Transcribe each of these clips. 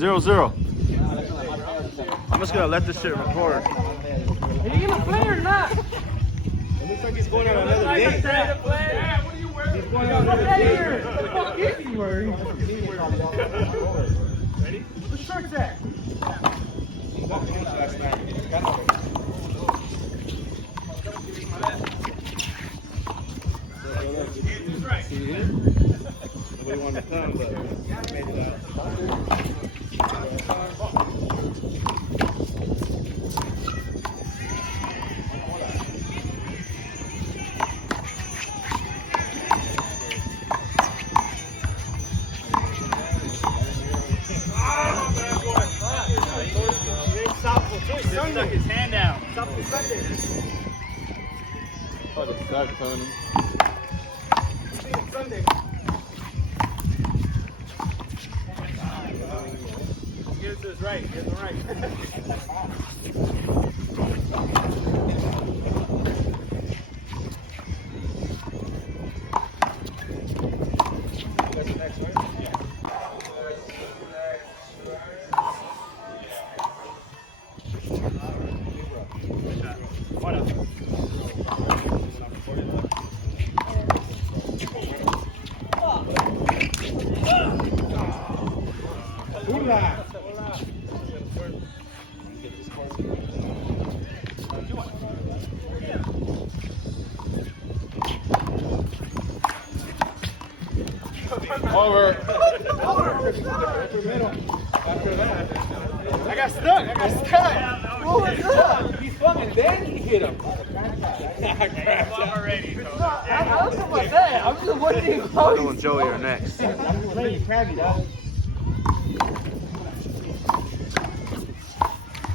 0-0. I'm just gonna let this shit record. Are you gonna play or not? It looks like he's going on another date. Yeah, what are you wearing? He's going on another date. What the fuck is he wearing? Ready? Where the shirt's at? He's right. Nobody wanted to come, but he made it out. Stuck his hand down. Oh, the dog coming. Sunday. Here's his right. Here's the right. That's next, right? Yeah. Over. After that, I got stuck. What was up? He swung and then he hit him. Already. I was about that. I'm just wondering how Bill and Joey are next. I'm playing crabby, dog.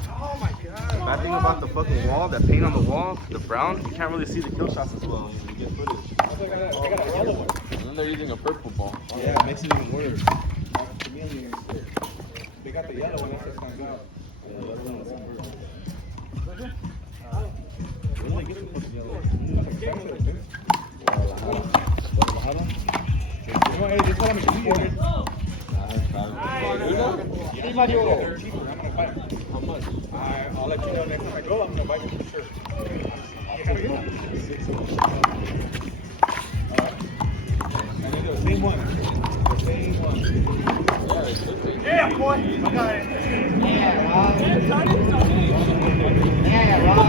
Oh my god. Bad thing about the fucking wall, that paint on the wall, the brown, you can't really see the kill shots as well. You get footage. I got a yellow one. And then they're using a purple ball. Yeah, it makes it even worse. They got the yellow one, that's what comes out. Where did they get the fucking yellow? Hey, just tell me to be ordered. They're cheaper. I'm gonna buy them. How much? I'll let you know next time I go. I'm gonna buy them for sure. And they're the same one. The same one. Yeah, boy. I got it. Yeah, Rob. Yeah, Rob.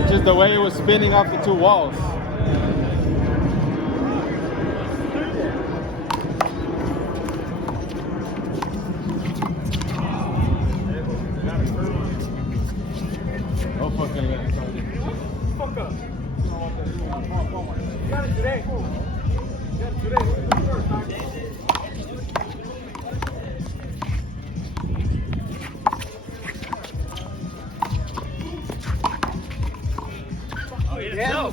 It's just the way it was spinning off the two walls. Oh, fucking yeah. Fuck up. You got it today. You got it today. Oh, yeah.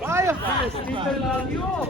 Vaya, Celestito la dio.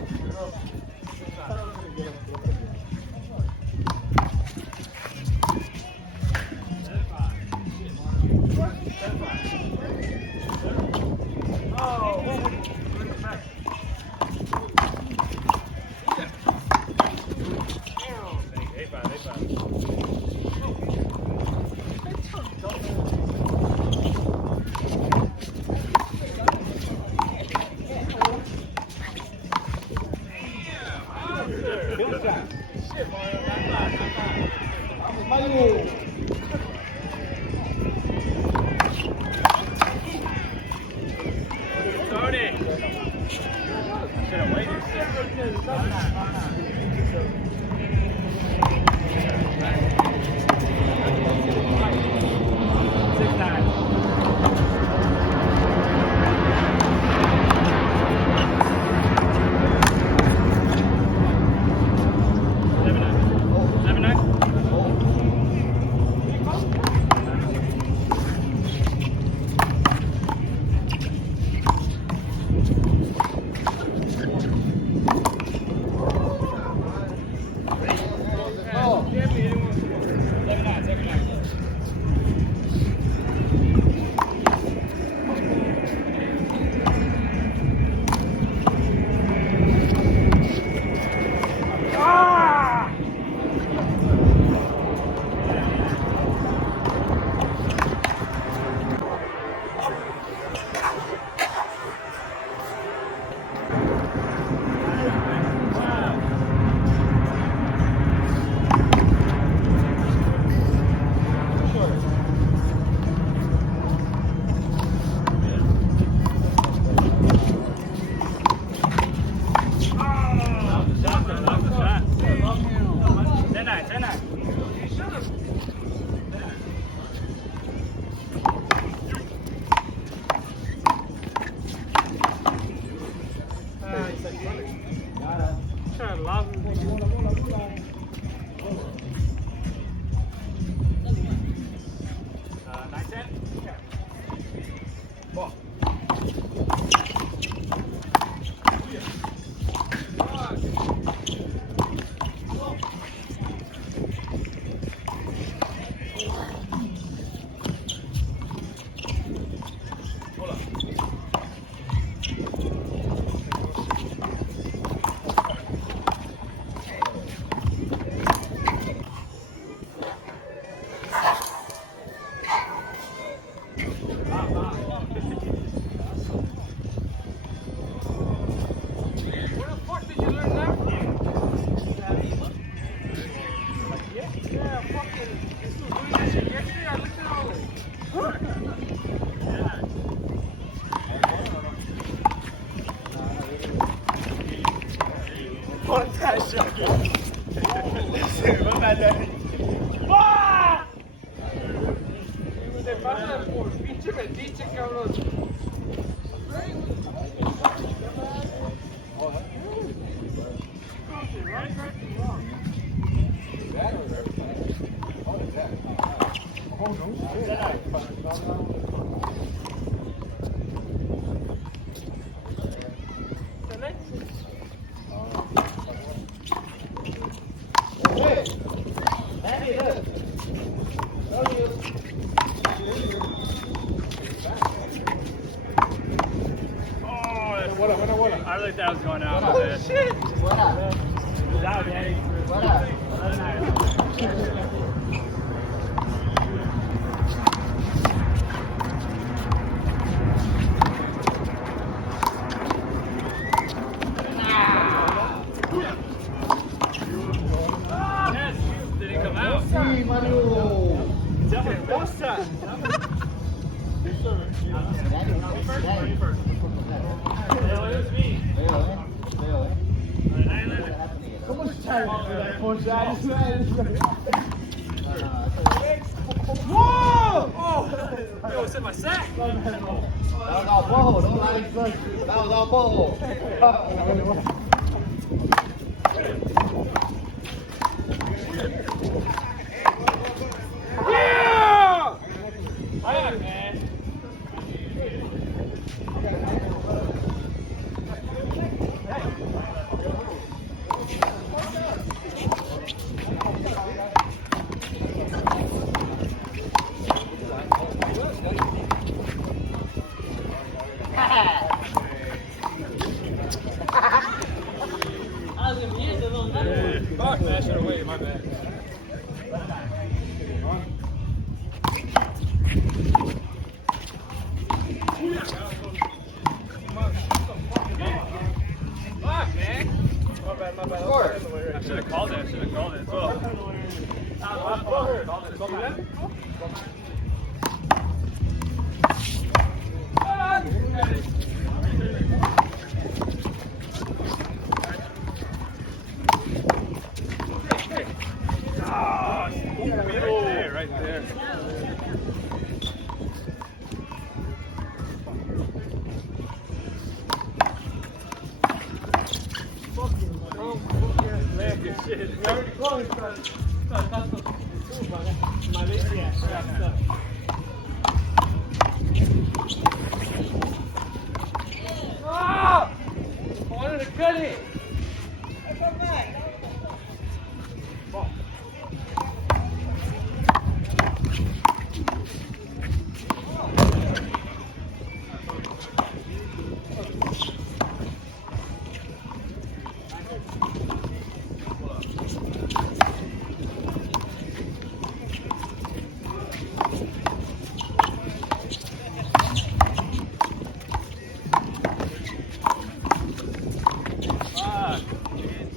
Se pasa por pinche metiche, cabrón. I looked that was going out. Oh shit! What up? Good job, Danny. What up? Yes, didn't come out. Sí, Mario. Cosa. No, it was me. Veo, ¿Cómo se sabe? Yo, it's in my sack. That was all ball. Don't lie to son. That was all ball. Yeah! Fire, man. Fuck, man, should have waited, my bad. Fuck, man. My bad. I should have called it. Well, right there. I wanted to cut it.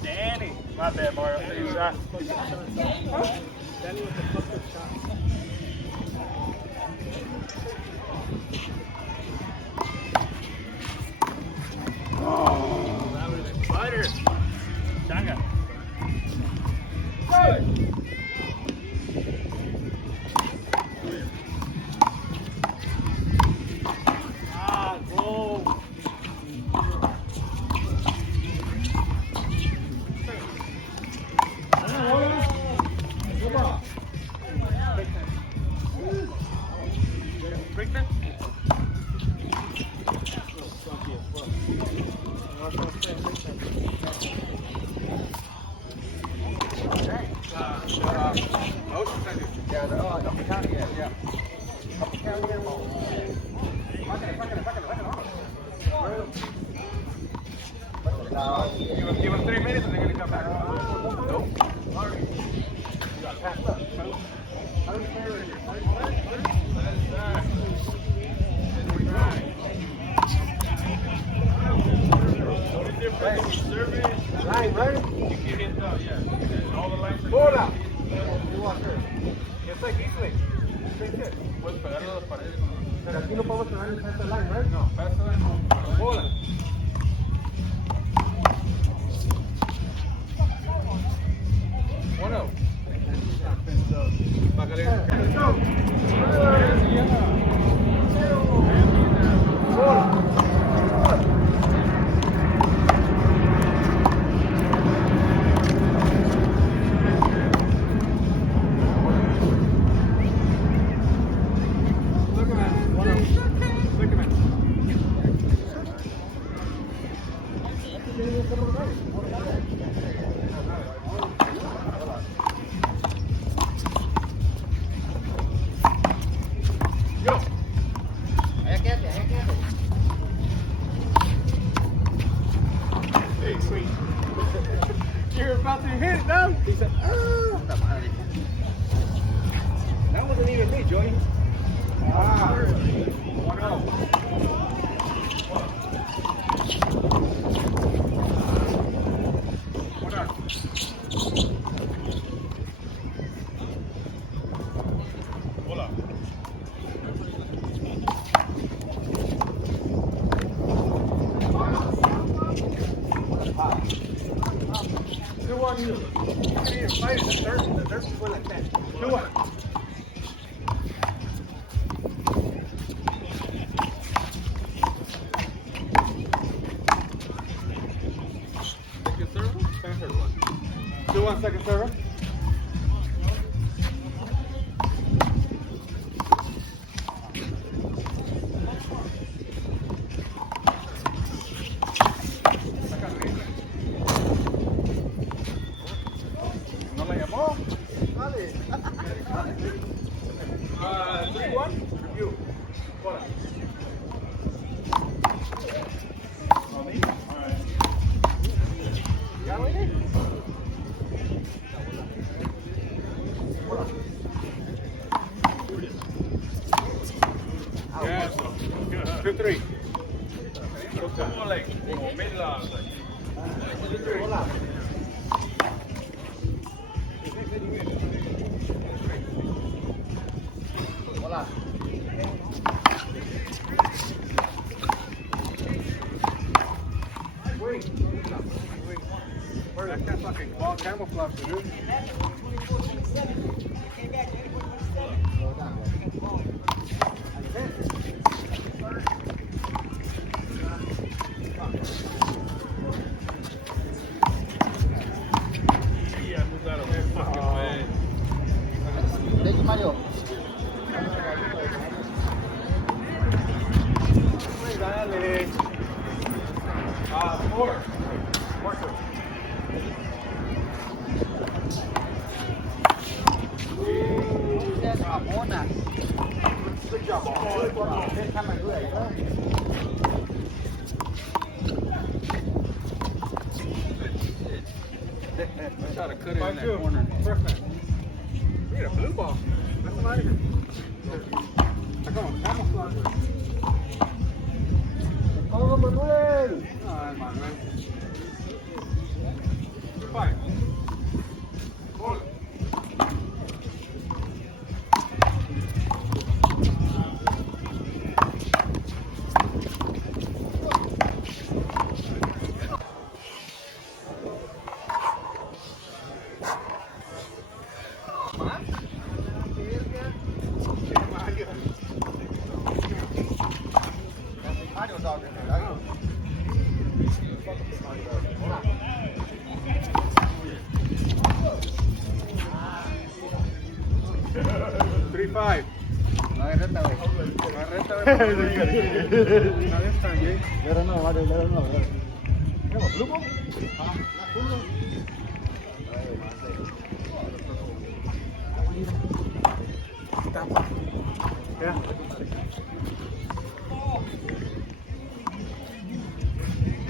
Danny. My bad, Mario. Take a shot. Danny with the fucking shot. Oh, that would have been butter. Changa. Ah, goal. Breakman? Give him 3 minutes and they're going to come back. Nope. Line, right? You keep hitting up, yeah. All the lines are Bola. It's like easily. Puedes pegarle a las paredes. Pero aquí no podemos pegar en esta line, right? No, pasa la bola. Bueno. You're about to hit it now. He said, oh, that wasn't even me, Joey. Ah. 2-1. on, second server. No la llamó. 3-1. Review. Bola. On me? All right. Ya, güey. Yeah, so 2-3. Como like mid long. 2-3. Hola. Wait. Where that fucking ball camouflage, dude? Yeah, move that away. Fucking way. Thank you, Mario. Dale. 4. Good job, ball. Try to cut it in that 5-2. corner. First man. We need a blue ball. That's not even. Come on, camouflage. Vamos, Manuel. Ay, Manuel. 5. Ball. Mario dog in there. 3-5. No hay reta, güey. No hay reta, güey. Una vez también. Pero no, Mario, pero no. ¿Tenemos blue ball? Yeah.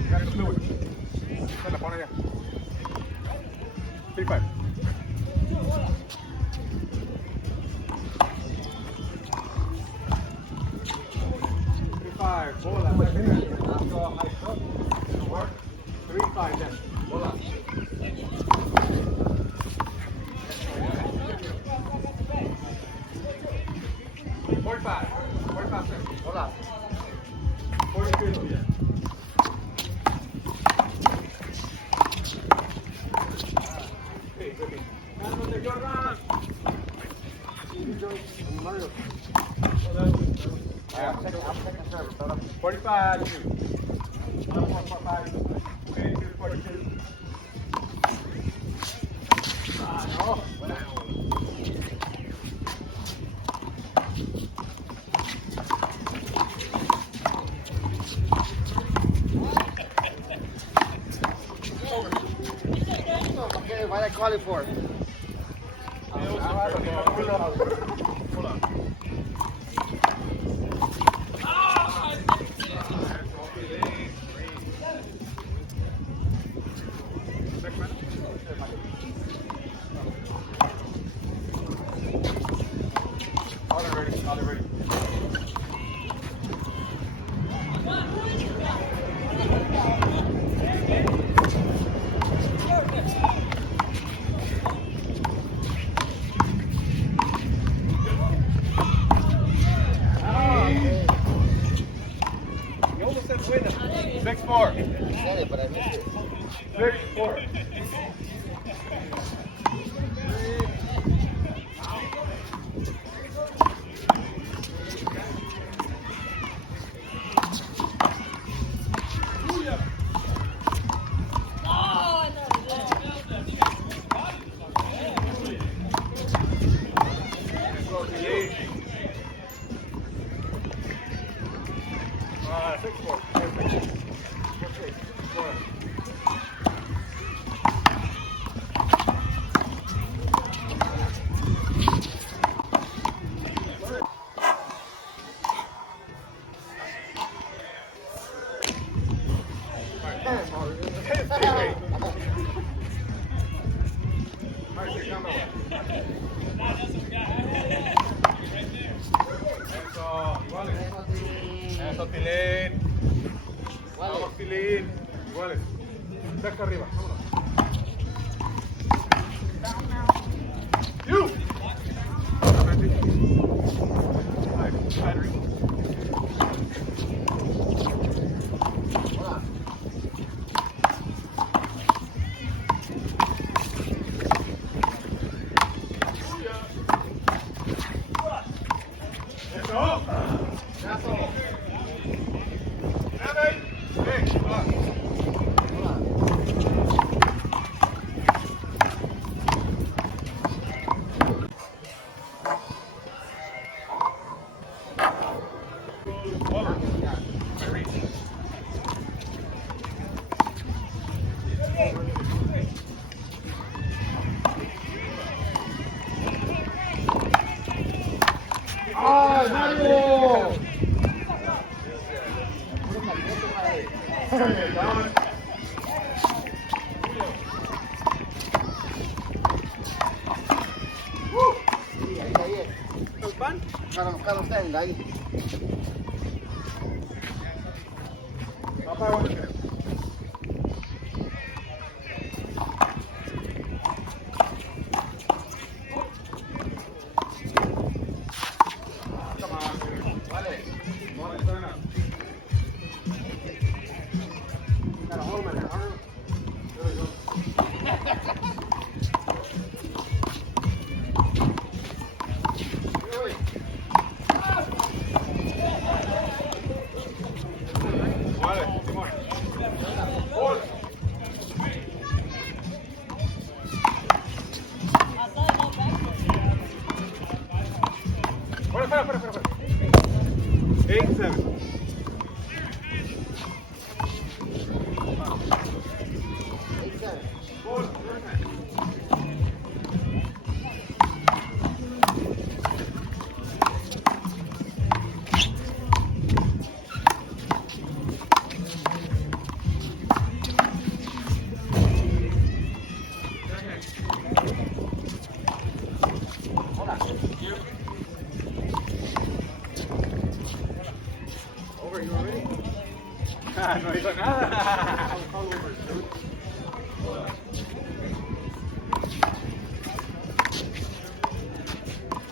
Got it fluid. Se la pone ya. 3-5. Bola. Work. 3-5 then. Bola. Forty-five. 45 seconds. Hola. 42. Hey, good. Manos de Jordan. Mario. I'm second server, brother. 45. 1-4-5. Okay, 42. No. Okay, why I call it for? All ready. You almost said win. 6-4. Said it, but I missed it. 6-4. 6-4. Eso, Tilín. Vamos, Tilín. Iguales. Cerca arriba, vámonos. You. ¡Ay, Mario! Claro, está en ahí. Fuera. 8-7. Over, you already? No hizo nada.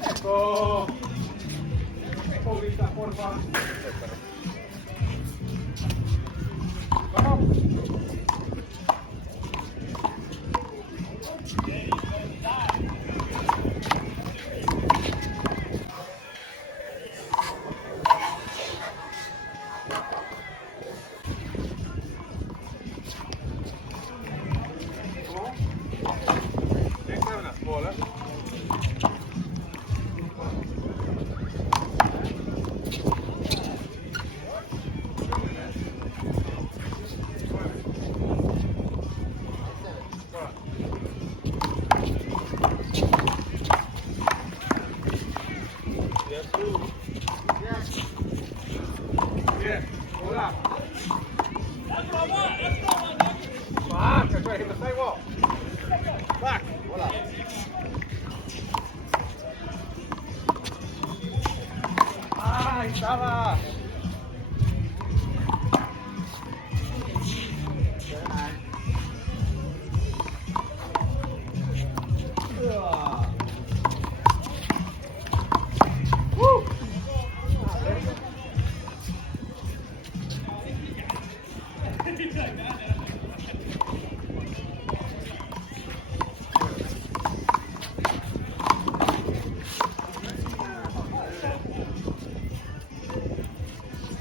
Eso. Paulita, porfa. Vamos. Bolas. Bien, hola. Back, that's right, hit the sidewall. Back. Hola. Ahí estaba.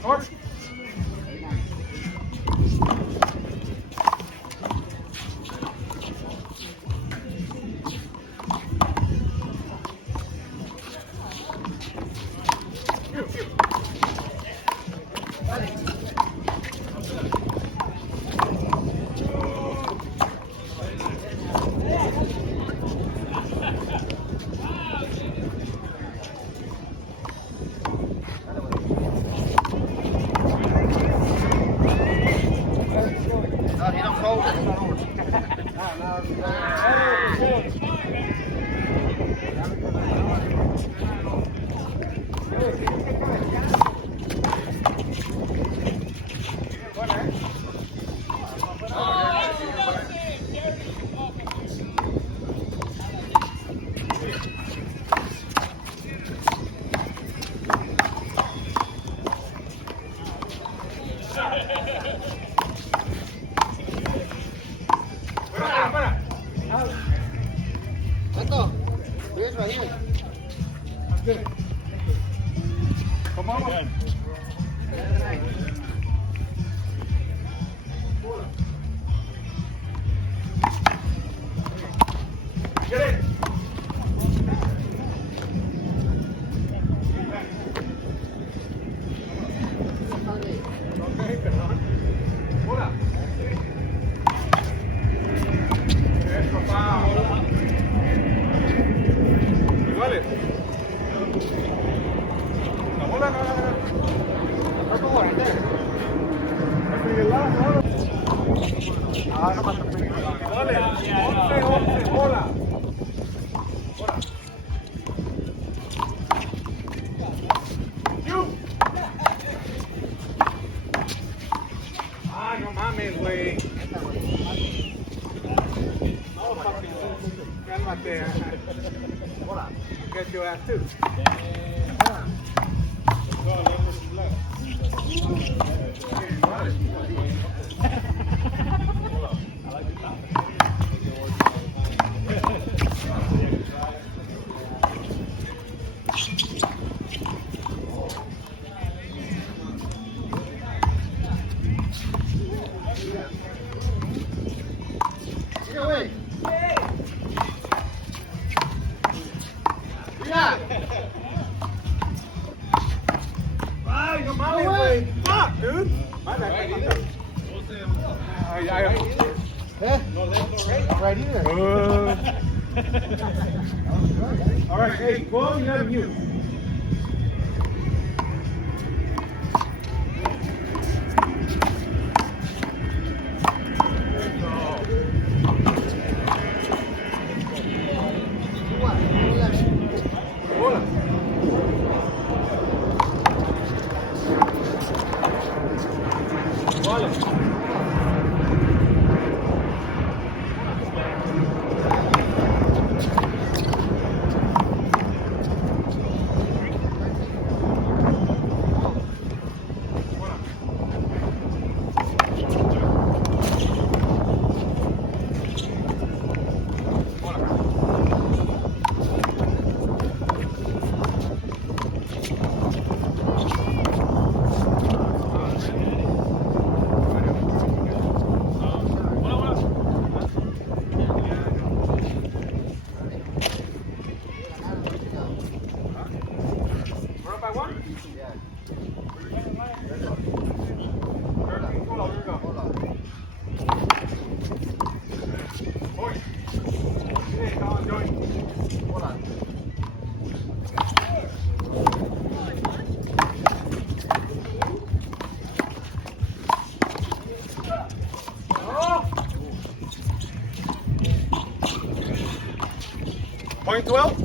North. Pew, pew. Esto, this right here. Good. Come on. Get it. Okay, perdón. Hola. Eso, pa. Iguales. La bola no, no, no. Purple one right there. That's pretty good last, bro. Ah, no pasa. Dale. 11, bola. Bola. You. Ah, no mames, güey. No, papi. Cálmate. Hola. Get your ass too. Get away. Yeah. Ay, no mames, güey. Fuck, dude. My bad. Ay, ay, Eh? Right here. all right, hey, go you have mute. Hola. We're up by one? Yeah. 13, hold on, here we go. Hold on. Boy. Hey, come on, Joey. Hold on. Point 12?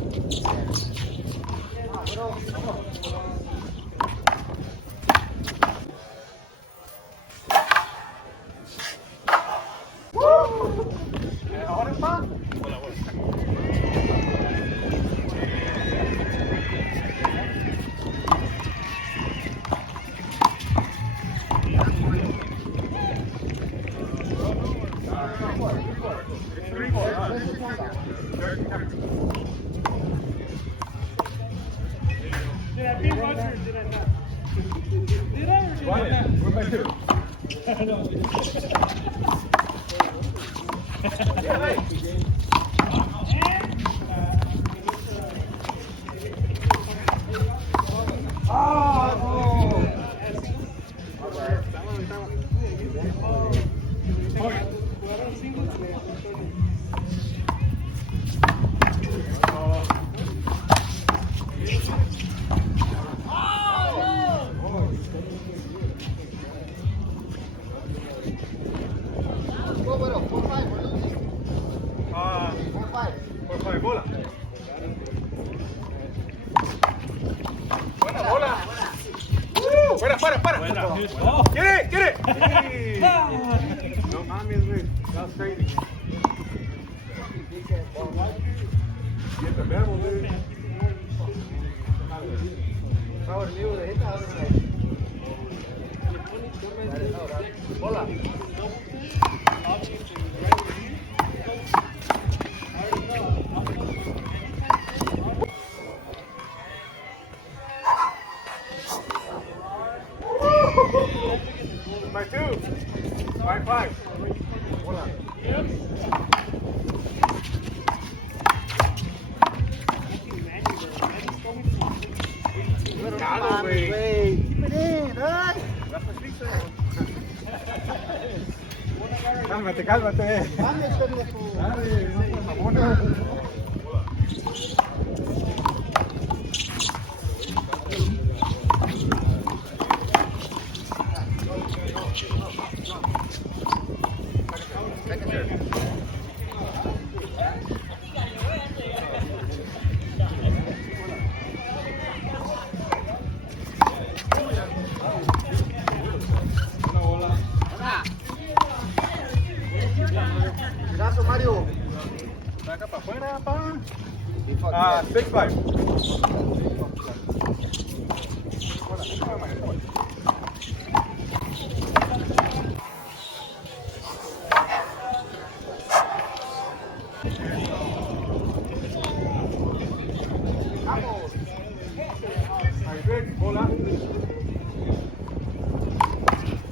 Ahora está. Did I beat Roger or did I not? Did I or did I not? We're by two. Go, Guero. 4-5. We're losing. Get it, get it. No mames, güey. That's crazy. Get the verbo, güey. Hola. By 2. By 5. Hola. Claro, güey. Keep it in, huh? Cálmate, cálmate. Dale, pendejo. Dale, no seas mamona. Tirazo, Mario. Saca para afuera, pa. 6-5. 6-5. Ahí, ven, bola.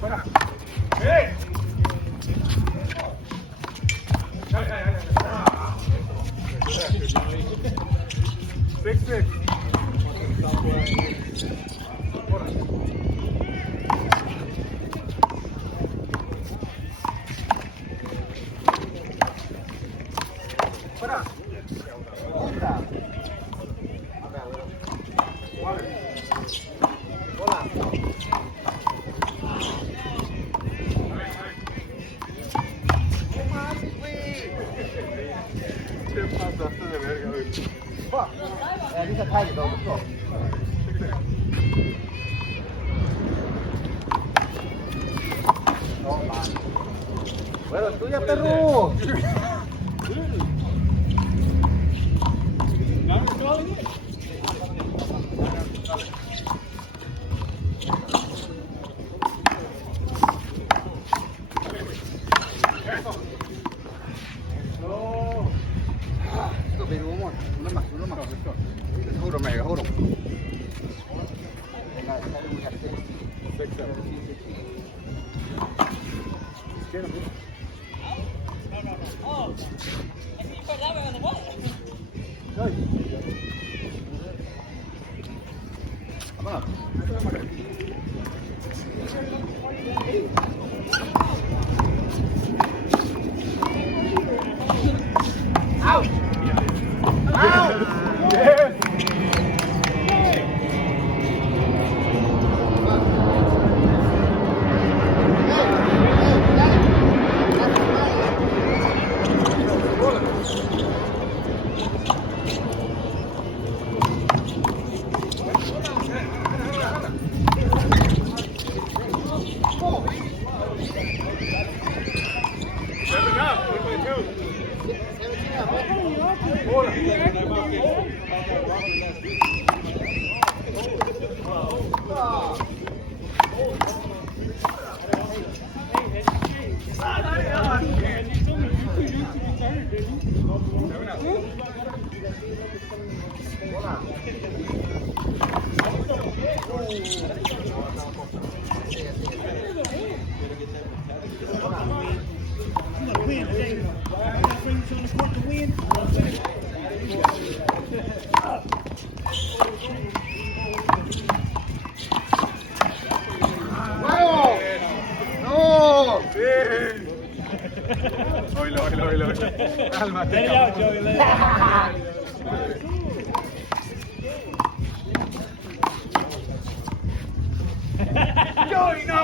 Fuera. ¡Eh! Dale, dale, dale. 6-6. Bola. Fuera. Otra. Hola. ¿Qué pasaste de verga, güey? Ahí se cae, ¿no? Bueno, tuya, perro. Pero vamos, uno más. Juro, me juro. Oilo. Cálmate. Joey, no.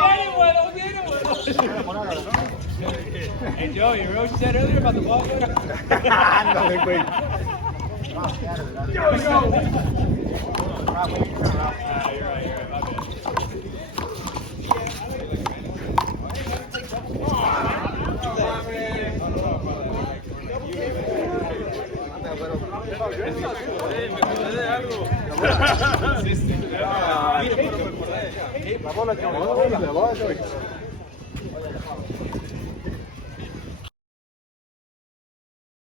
Hey, Joey, remember what you said earlier about the ball? Ándale, güey. Yo. You're right, my bad. La bola que